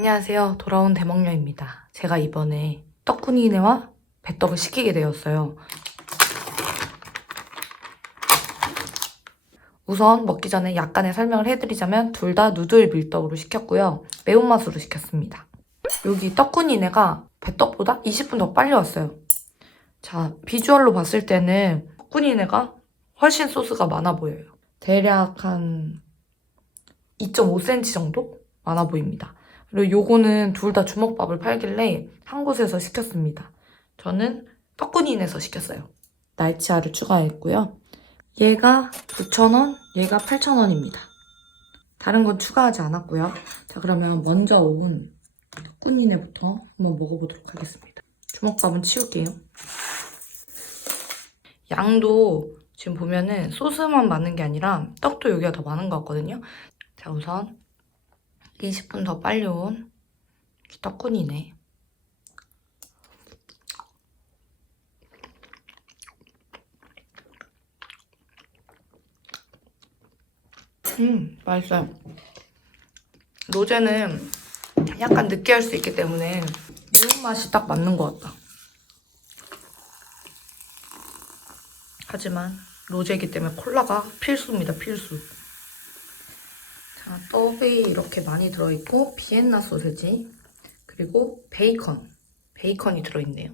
안녕하세요. 돌아온 대먹녀입니다. 제가 이번에 떡꾸니네와 배떡을 시키게 되었어요. 우선 먹기 전에 약간의 설명을 해드리자면 둘 다 누들 밀떡으로 시켰고요. 매운맛으로 시켰습니다. 여기 떡꾸니네가 배떡보다 20분 더 빨리 왔어요. 자, 비주얼로 봤을 때는 떡꾸니네가 훨씬 소스가 많아 보여요. 대략 한 2.5cm 정도 많아 보입니다. 그리고 요거는 둘 다 주먹밥을 팔길래 한 곳에서 시켰습니다. 저는 떡꾸니인에서 시켰어요. 날치알을 추가했고요. 얘가 9,000원, 얘가 8,000원입니다. 다른 건 추가하지 않았고요. 자, 그러면 먼저 온 떡꾸니네부터 한번 먹어보도록 하겠습니다. 주먹밥은 치울게요. 양도 지금 보면은 소스만 많은 게 아니라 떡도 여기가 더 많은 것 같거든요. 자, 우선 20분 더 빨리 온 떡꾸니네. 맛있어요. 로제는 약간 느끼할 수 있기 때문에 매운맛이 딱 맞는 것 같다. 하지만 로제이기 때문에 콜라가 필수입니다, 필수. 자, 떡이 이렇게 많이 들어있고 비엔나 소세지 그리고 베이컨이 들어있네요.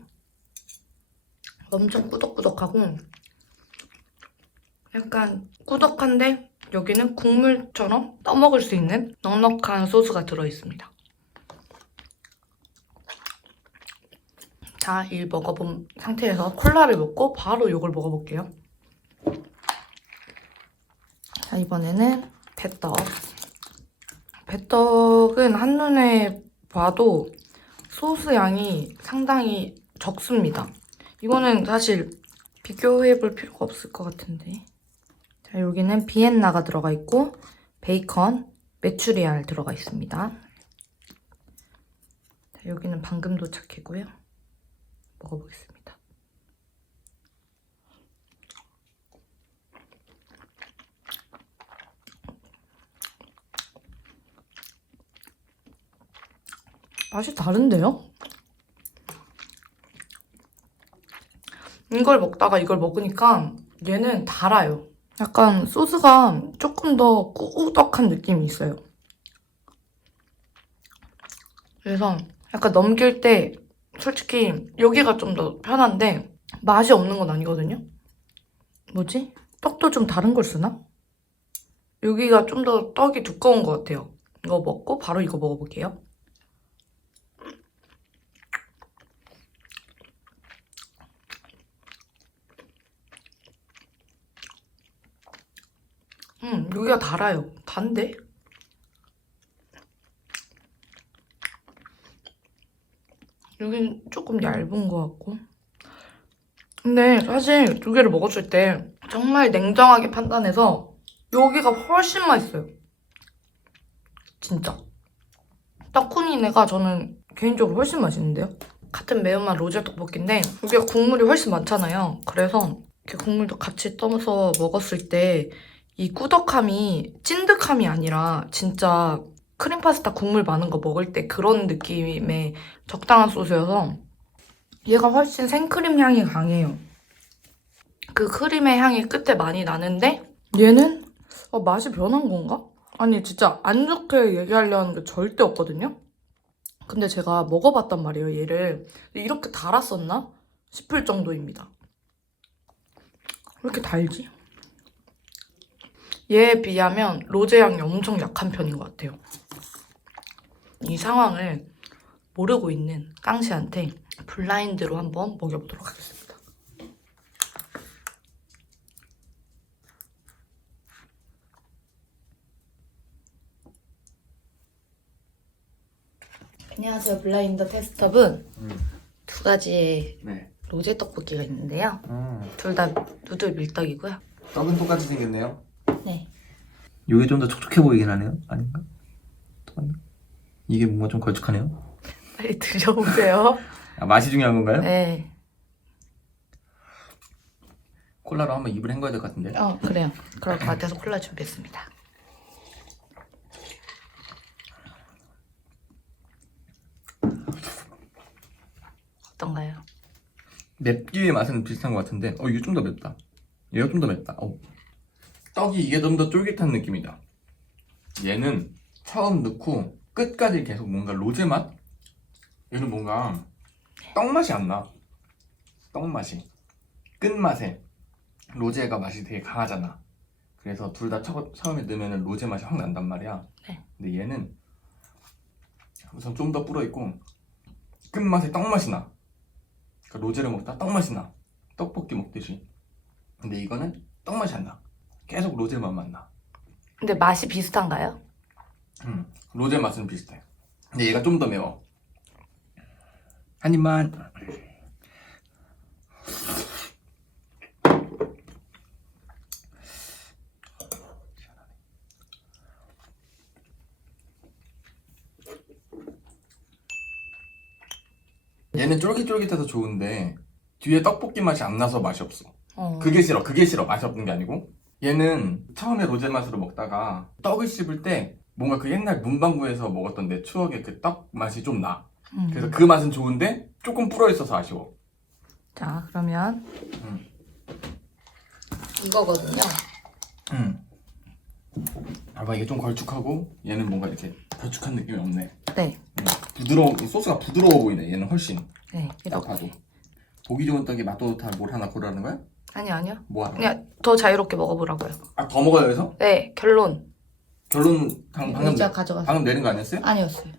엄청 꾸덕꾸덕하고 약간 꾸덕한데 여기는 국물처럼 떠먹을 수 있는 넉넉한 소스가 들어있습니다. 자, 이 먹어본 상태에서 콜라를 먹고 바로 이걸 먹어볼게요. 자, 이번에는 배떡. 배떡은 한눈에 봐도 소스 양이 상당히 적습니다. 이거는 사실 비교해볼 필요가 없을 것 같은데. 자, 여기는 비엔나가 들어가 있고 베이컨, 메추리알 들어가 있습니다. 자, 여기는 방금 도착했고요. 먹어보겠습니다. 맛이 다른데요? 이걸 먹다가 이걸 먹으니까 얘는 달아요. 약간 소스가 조금 더 꾸덕한 느낌이 있어요. 그래서 약간 넘길 때 솔직히 여기가 좀 더 편한데 맛이 없는 건 아니거든요? 뭐지? 떡도 좀 다른 걸 쓰나? 여기가 좀 더 떡이 두꺼운 것 같아요. 이거 먹고 바로 이거 먹어볼게요. 여기가 달아요. 단데? 여긴 조금 얇은 것 같고. 근데 사실 두 개를 먹었을 때 정말 냉정하게 판단해서 여기가 훨씬 맛있어요. 진짜. 떡쿠니네가 저는 개인적으로 훨씬 맛있는데요? 같은 매운맛 로제 떡볶이인데 여기가 국물이 훨씬 많잖아요. 그래서 이렇게 국물도 같이 떠서 먹었을 때 이 꾸덕함이 찐득함이 아니라 진짜 크림 파스타 국물 많은 거 먹을 때 그런 느낌의 적당한 소스여서 얘가 훨씬 생크림 향이 강해요. 그 크림의 향이 끝에 많이 나는데 얘는 맛이 변한 건가? 아니 진짜 안 좋게 얘기하려는 게 절대 없거든요? 근데 제가 먹어봤단 말이에요, 얘를. 이렇게 달았었나? 싶을 정도입니다. 왜 이렇게 달지? 얘에 비하면 로제 향이 엄청 약한 편인 것 같아요. 이 상황을 모르고 있는 깡씨한테 블라인드로 한번 먹여보도록 하겠습니다. 안녕하세요. 블라인드 테스트업은 두 가지의 네. 로제 떡볶이가 있는데요. 둘 다 누들 밀떡이고요. 떡은 똑같이 생겼네요. 네. 이게 좀 더 촉촉해 보이긴 하네요. 아닌가? 똑같나? 이게 뭔가 좀 걸쭉하네요. 빨리 드셔보세요. 아, 맛이 중요한 건가요? 네. 콜라로 한번 입을 헹궈야 될 것 같은데. 그래요. 그럴 것 같아서 콜라 준비했습니다. 어떤가요? 맵기의 맛은 비슷한 것 같은데 이게 좀 더 맵다. 얘가 좀 더 맵다. 떡이 이게 좀 더 쫄깃한 느낌이다. 얘는 처음 넣고 끝까지 계속 뭔가 로제 맛? 얘는 뭔가 떡 맛이 안 나. 떡 맛이 끝맛에 로제가 맛이 되게 강하잖아. 그래서 둘 다 처음에 넣으면 로제 맛이 확 난단 말이야. 네. 근데 얘는 우선 좀 더 불어있고 끝맛에 떡 맛이 나. 그러니까 로제를 먹다 떡 맛이 나. 떡볶이 먹듯이. 근데 이거는 떡 맛이 안 나. 계속 로제 맛만 나. 근데 맛이 비슷한가요? 로제 맛은 비슷해. 근데 얘가 좀 더 매워. 한 입만. 얘는 쫄깃쫄깃해서 좋은데 뒤에 떡볶이 맛이 안 나서 맛이 없어. 그게 싫어. 그게 싫어. 맛이 없는 게 아니고 얘는 처음에 로제 맛으로 먹다가 떡을 씹을 때 뭔가 그 옛날 문방구에서 먹었던 내 추억의 그 떡 맛이 좀 나. 그래서 그 맛은 좋은데 조금 불어있어서 아쉬워. 자, 그러면 음. 이거거든요. 봐봐, 이게 좀 걸쭉하고 얘는 뭔가 이렇게 걸쭉한 느낌이 없네. 네. 부드러운, 이 소스가 부드러워 보이네. 얘는 훨씬. 네. 딱 봐도. 보기 좋은 떡이 맛도 다 뭘 하나 고르라는 거야? 아니요. 뭐 하라고? 그냥 더 자유롭게 먹어보라고요. 더 먹어요, 여기서? 네, 결론. 결론 방금 의자 가져가세요. 방금 내린 거 아니었어요? 아니었어요.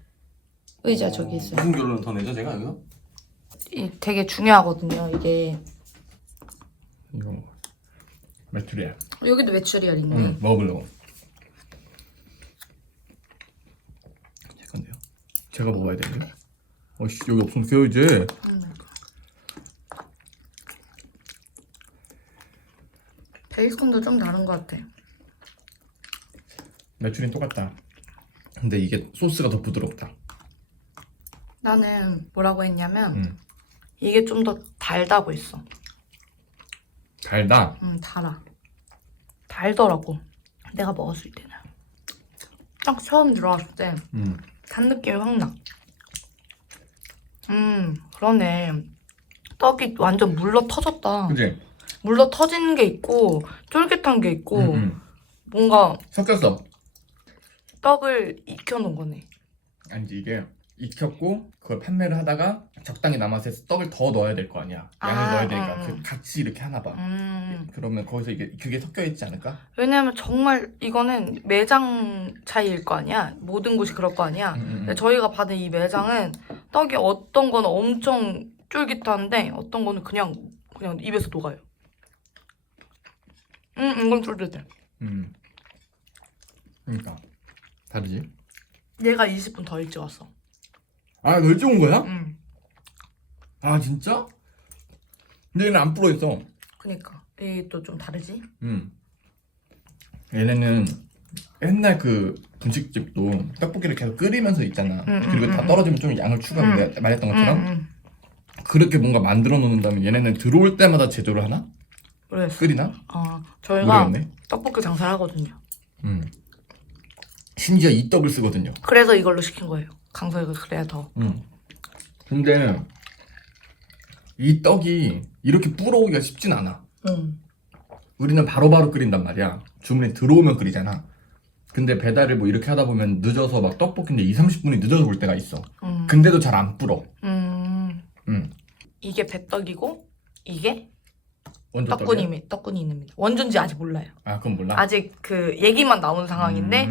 의자 저기 있어요. 무슨 결론을 더 내죠, 제가 여기서? 되게 중요하거든요, 이게. 이거 메추리알. 여기도 메추리알 있네. 먹어보려고. 제 건데요. 제가 먹어야 되는데. 여기 없으면 이제. 베이컨도 좀 다른 것 같아. 메추리는 똑같다. 근데 이게 소스가 더 부드럽다. 나는 뭐라고 했냐면 이게 좀 더 달다고 했어. 달다? 달아. 달더라고. 내가 먹었을 때는. 딱 처음 들어왔을 때 단 느낌이 확 나. 그러네. 떡이 완전 물러 터졌다. 그치? 물러 터진 게 있고 쫄깃한 게 있고 뭔가 섞였어. 떡을 익혀놓은 거네. 아니지, 이게 익혔고 그걸 판매를 하다가 적당히 남아서 해서 떡을 더 넣어야 될 거 아니야. 양을 넣어야 되니까 그 같이 이렇게 하나 봐. 그러면 거기서 그게 섞여 있지 않을까? 왜냐면 정말 이거는 매장 차이일 거 아니야. 모든 곳이 그럴 거 아니야. 근데 저희가 받은 이 매장은 떡이 어떤 거는 엄청 쫄깃한데 어떤 거는 그냥 입에서 녹아요. 이건 쫄깃해. 그러니까 다르지? 얘가 20분 더 일찍 왔어. 아, 널 찍은 거야? 응. 아, 진짜? 근데 얘는 안 불어있어. 그니까 이게 또 좀 다르지? 얘네는 옛날 그 분식집도 떡볶이를 계속 끓이면서 있잖아. 그리고 다 떨어지면 좀 양을 추가하면 내가 말했던 것처럼 그렇게 뭔가 만들어 놓는 다음에 얘네는 들어올 때마다 제조를 하나? 모르겠어. 끓이나? 저희가 모르겠네. 떡볶이 장사를 하거든요. 심지어 이 떡을 쓰거든요. 그래서 이걸로 시킨 거예요. 강서이가 그래야 더. 근데 이 떡이 이렇게 불어오기가 쉽진 않아. 우리는 바로바로 끓인단 말이야. 주문이 들어오면 끓이잖아. 근데 배달을 뭐 이렇게 하다 보면 늦어서 막 떡볶이인데 2-30분이 늦어서 올 때가 있어. 근데도 잘 안 불어. 이게 배떡이고 이게 원조 떡이야? 떡꾸니입니다. 원조인지 아직 몰라요. 아, 그건 몰라? 아직 그 얘기만 나온 상황인데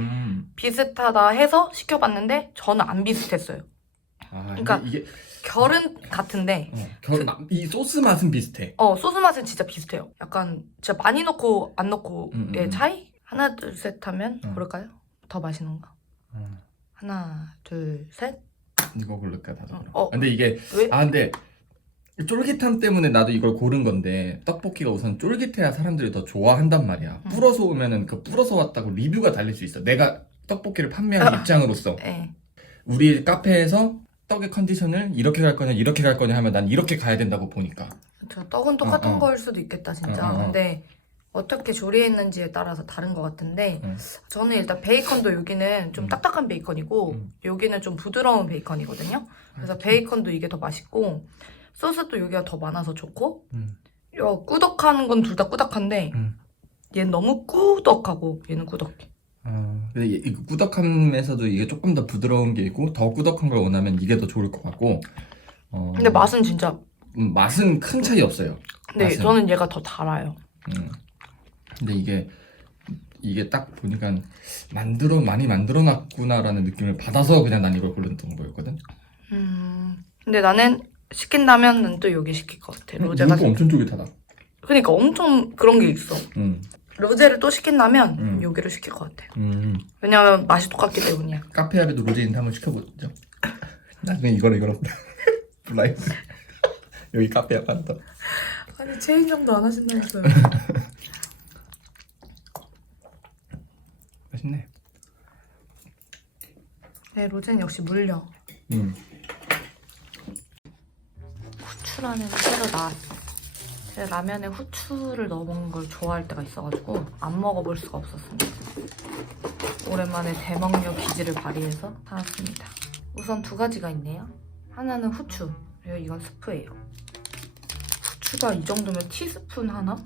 비슷하다 해서 시켜봤는데 저는 안 비슷했어요. 그러니까 이게 결은 같은데 이 소스 맛은 비슷해. 소스 맛은 진짜 비슷해요. 약간 진짜 많이 넣고 안 넣고의 차이? 하나 둘 셋 하면 고를까요? 더 맛있는 거. 하나 둘 셋. 이거 고를까 다들. 어. 근데 이게 왜? 근데 쫄깃함 때문에 나도 이걸 고른 건데 떡볶이가 우선 쫄깃해야 사람들이 더 좋아한단 말이야. 불어서 오면은 그 불어서 왔다고 리뷰가 달릴 수 있어. 내가 떡볶이를 판매하는 입장으로서 네. 우리 카페에서 떡의 컨디션을 이렇게 갈 거냐 이렇게 갈 거냐 하면 난 이렇게 가야 된다고 보니까. 저 떡은 똑같은 거일 수도 있겠다 진짜. 근데 어떻게 조리했는지에 따라서 다른 것 같은데 저는 일단 베이컨도 여기는 좀 딱딱한 베이컨이고 여기는 좀 부드러운 베이컨이거든요. 그래서 베이컨도 이게 더 맛있고 소스도 여기가 더 많아서 좋고 음. 꾸덕한 건 둘 다 꾸덕한데 얘는 너무 꾸덕하고 얘는 꾸덕해. 근데 이 꾸덕함에서도 이게 조금 더 부드러운 게 있고 더 꾸덕한 걸 원하면 이게 더 좋을 것 같고 근데 맛은 진짜 맛은 큰 차이 없어요. 근데 맛은. 저는 얘가 더 달아요. 근데 이게 딱 보니까 많이 만들어놨구나라는 느낌을 받아서 그냥 난 이걸 골랐던 거였거든. 근데 나는 시킨다면 또 여기 시킬 것 같아. 로제가 이거 엄청 쫄깃하다. 그러니까 엄청 그런 게 있어. 로제를 또 시킨다면 여기를 시킬 것 같아. 왜냐면 맛이 똑같기 때문이야. 카페아베도 로제인데 한번 시켜보죠. 나중에 이거로 블라인드. 여기 카페아 판다. 아니 체인점도 안 하신다면서요. 맛있네. 네, 로제는 역시 물려. 후추라는 새로 나왔어. 제가 라면에 후추를 넣어 먹는 걸 좋아할 때가 있어가지고 안 먹어볼 수가 없었습니다. 오랜만에 대먹녀 기질을 발휘해서 사왔습니다. 우선 두 가지가 있네요. 하나는 후추, 그리고 이건 스프예요. 후추가 이 정도면 티스푼 하나?